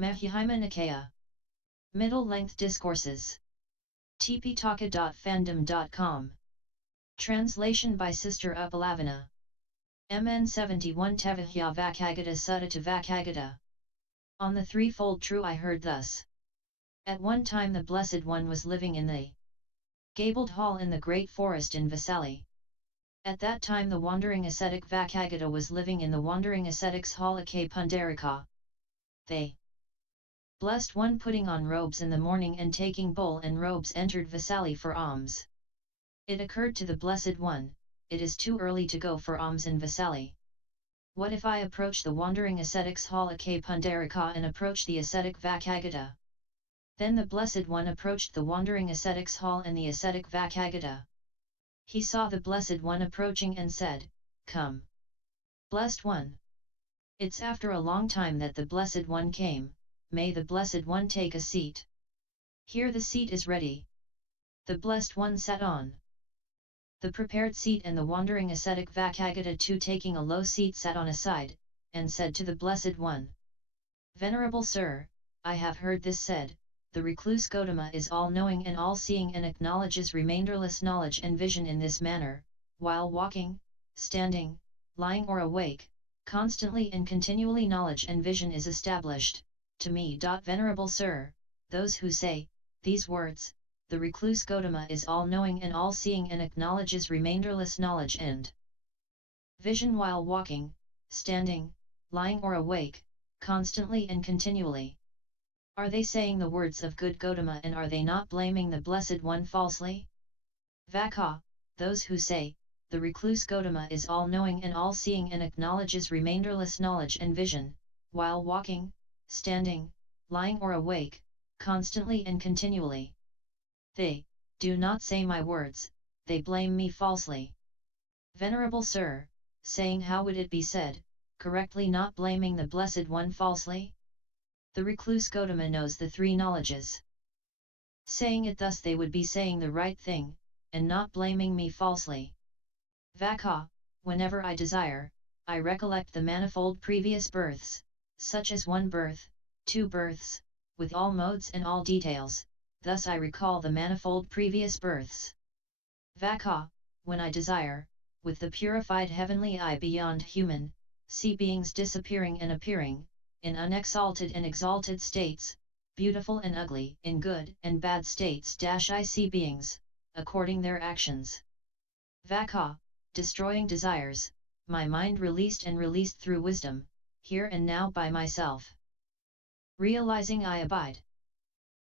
Mahihima Nikaya. Middle-length discourses. tptaka.fandom.com. Translation by Sister Upalavanna. MN 71 Tevahya Vaccagata Sutta to Vaccagata. On the threefold true I heard thus. At one time the Blessed One was living in the gabled hall in the great forest in Vassali. At that time the wandering ascetic Vaccagata was living in the wandering ascetic's hall Ake Pundarika. They Blessed One putting on robes in the morning and taking bowl and robes entered Vassali for alms. It occurred to the Blessed One, it is too early to go for alms in Vassali. What if I approach the wandering ascetic's hall Ake Pundarika and approach the ascetic Vaccagata? Then the Blessed One approached the wandering ascetic's hall and the ascetic Vaccagata. He saw the Blessed One approaching and said, "Come, Blessed One." It's after a long time that the Blessed One came. May the Blessed One take a seat. Here the seat is ready. The Blessed One sat on the prepared seat, and the wandering ascetic Vaccagata too taking a low seat sat on a side, and said to the Blessed One, "Venerable Sir, I have heard this said, the recluse Gotama is all-knowing and all-seeing and acknowledges remainderless knowledge and vision in this manner, while walking, standing, lying or awake, constantly and continually knowledge and vision is established. To me. Venerable Sir, those who say these words, the recluse Gotama is all-knowing and all-seeing and acknowledges remainderless knowledge and vision while walking, standing, lying or awake, constantly and continually. Are they saying the words of good Gotama, and are they not blaming the Blessed One falsely? Vaccha, those who say, the recluse Gotama is all-knowing and all-seeing and acknowledges remainderless knowledge and vision, while walking, standing, lying or awake, constantly and continually. They do not say my words, they blame me falsely. Venerable Sir, saying how would it be said, correctly not blaming the Blessed One falsely? The recluse Gotama knows the three knowledges. Saying it thus they would be saying the right thing, and not blaming me falsely. Vaccha, whenever I desire, I recollect the manifold previous births, such as 1 birth, 2 births, with all modes and all details, thus I recall the manifold previous births. Vaccha, when I desire, with the purified heavenly eye beyond human, see beings disappearing and appearing, in unexalted and exalted states, beautiful and ugly, in good and bad states. I see beings, according their actions. Vaccha, destroying desires, my mind released and released through wisdom, here and now by myself. Realizing I abide.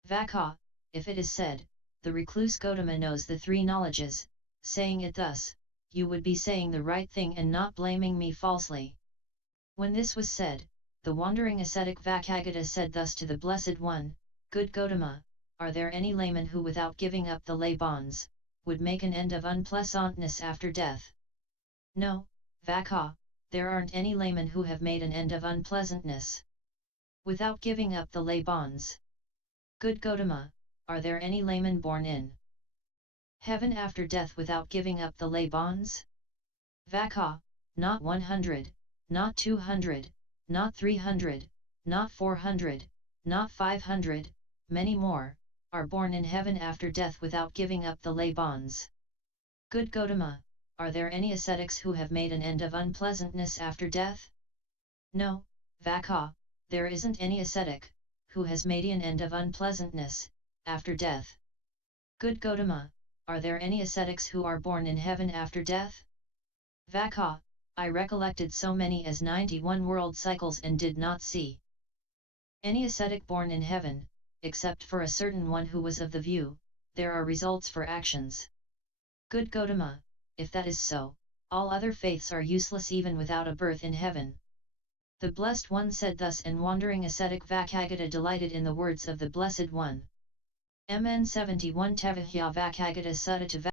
Vaccha, if it is said, the recluse Gotama knows the three knowledges, saying it thus, you would be saying the right thing and not blaming me falsely. When this was said, the wandering ascetic Vaccagata said thus to the Blessed One, good Gotama, are there any laymen who without giving up the lay bonds, would make an end of unpleasantness after death? No, Vaccha, there aren't any laymen who have made an end of unpleasantness without giving up the lay bonds. Good Gotama, are there any laymen born in heaven after death without giving up the lay bonds? Vaccha, not 100, not 200, not 300, not 400, not 500, many more, are born in heaven after death without giving up the lay bonds. Good Gotama, are there any ascetics who have made an end of unpleasantness after death? No, Vaccha, there isn't any ascetic who has made an end of unpleasantness after death. Good Gotama, are there any ascetics who are born in heaven after death? Vaccha, I recollected so many as 91 world cycles and did not see any ascetic born in heaven, except for a certain one who was of the view, there are results for actions. Good Gotama, if that is so, all other faiths are useless even without a birth in heaven. The Blessed One said thus, and wandering ascetic Vaccagata delighted in the words of the Blessed One. MN 71 Tevahya Vaccagata Sutta to